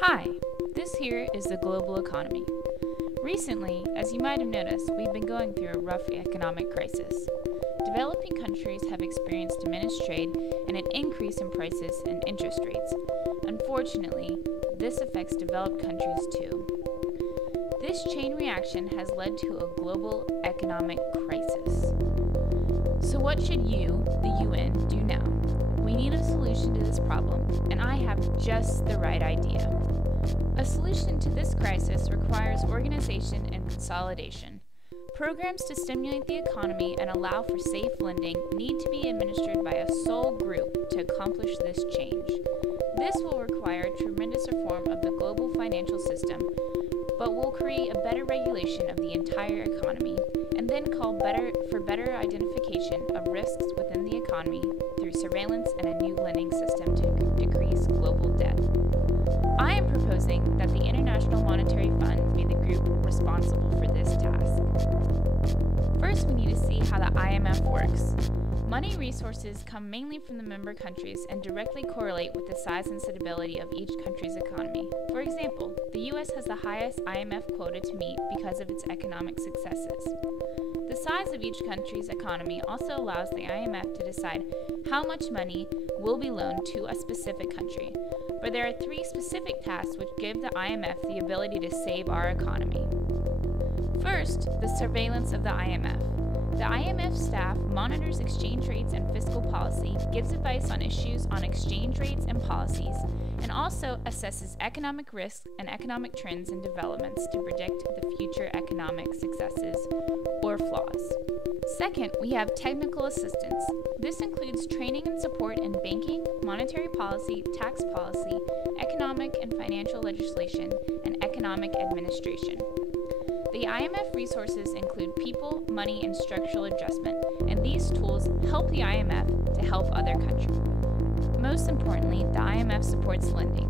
Hi, this here is the global economy. Recently, as you might have noticed, we've been going through a rough economic crisis. Developing countries have experienced diminished trade and an increase in prices and interest rates. Unfortunately, this affects developed countries too. This chain reaction has led to a global economic crisis. So what should you, the UN, do now? We need a solution to this problem, and I have just the right idea. A solution to this crisis requires organization and consolidation. Programs to stimulate the economy and allow for safe lending need to be administered by a sole group to accomplish this change. This will require tremendous reform of the global financial system, but will create a better regulation of the entire economy, and then call for better identification of risks within the economy through surveillance and a new lending system to decrease global debt. I am proposing that the International Monetary Fund be the group responsible for this task. First, we need to see how the IMF works. Money resources come mainly from the member countries and directly correlate with the size and stability of each country's economy. For example, the US has the highest IMF quota to meet because of its economic successes. The size of each country's economy also allows the IMF to decide how much money will be loaned to a specific country. But there are three specific tasks which give the IMF the ability to save our economy. First, the surveillance of the IMF. The IMF staff monitors exchange rates and fiscal policy, gives advice on issues on exchange rates and policies, and also assesses economic risks and economic trends and developments to predict the future economic successes or flaws. Second, we have technical assistance. This includes training and support in banking, monetary policy, tax policy, economic and financial legislation, and economic administration. The IMF resources include people, money, and structural adjustment, and these tools help the IMF to help other countries. Most importantly, the IMF supports lending.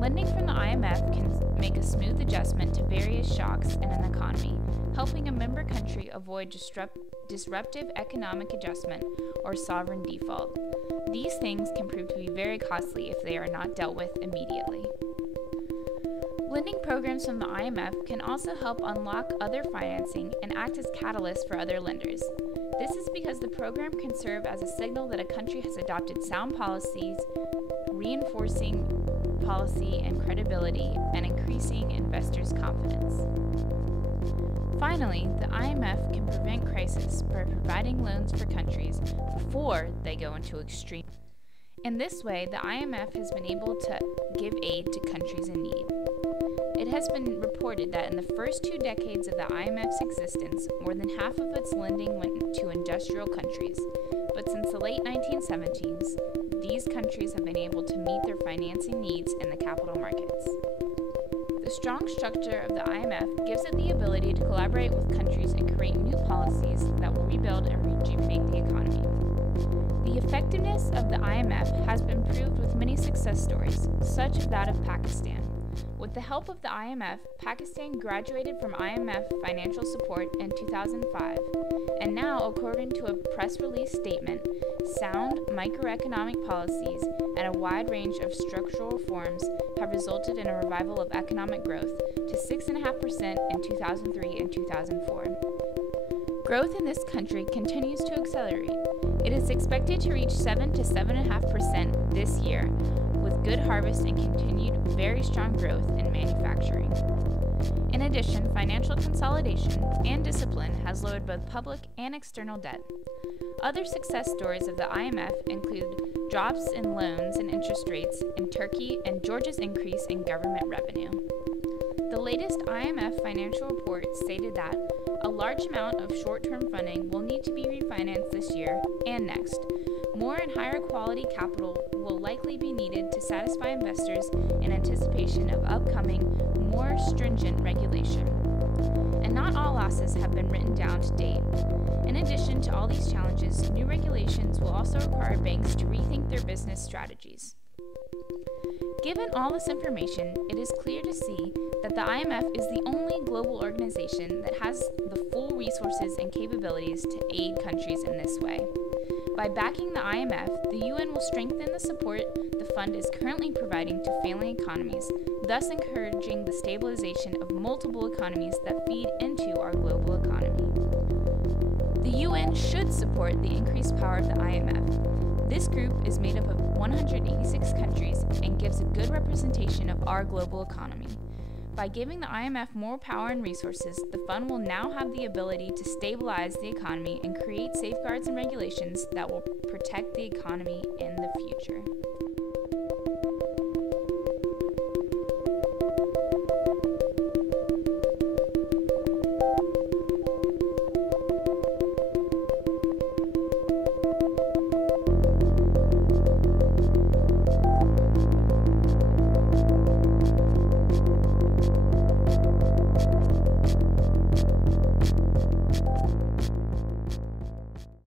Lending from the IMF can make a smooth adjustment to various shocks in an economy, helping a member country avoid disruptive economic adjustment or sovereign default. These things can prove to be very costly if they are not dealt with immediately. Lending programs from the IMF can also help unlock other financing and act as catalysts for other lenders. This is because the program can serve as a signal that a country has adopted sound policies, reinforcing policy and credibility, and increasing investors' confidence. Finally, the IMF can prevent crisis by providing loans for countries before they go into extreme. In this way, the IMF has been able to give aid to countries in need. It has been reported that in the first 2 decades of the IMF's existence, more than half of its lending went to industrial countries. But since the late 1970s, these countries have been able to meet their financing needs in the capital markets. The strong structure of the IMF gives it the ability to collaborate with countries and create new policies that will rebuild and rejuvenate the economy. The effectiveness of the IMF has been proved with many success stories, such as that of Pakistan. With the help of the IMF, Pakistan graduated from IMF financial support in 2005, and now, according to a press release statement, sound microeconomic policies and a wide range of structural reforms have resulted in a revival of economic growth to 6.5% in 2003 and 2004. Growth in this country continues to accelerate. It is expected to reach 7 to 7.5% this year, with good harvest and continued very strong growth in manufacturing. In addition, financial consolidation and discipline has lowered both public and external debt. Other success stories of the IMF include drops in loans and interest rates in Turkey and Georgia's increase in government revenue. The latest IMF financial report stated that a large amount of short-term funding will need to be refinanced this year and next. More and higher quality capital will likely be needed to satisfy investors in anticipation of upcoming, more stringent regulation. And not all losses have been written down to date. In addition to all these challenges, new regulations will also require banks to rethink their business strategies. Given all this information, it is clear to see that the IMF is the only global organization that has the full resources and capabilities to aid countries in this way. By backing the IMF, the UN will strengthen the support the fund is currently providing to failing economies, thus encouraging the stabilization of multiple economies that feed into our global economy. The UN should support the increased power of the IMF. This group is made up of 186 countries and gives a good representation of our global economy. By giving the IMF more power and resources, the fund will now have the ability to stabilize the economy and create safeguards and regulations that will protect the economy in the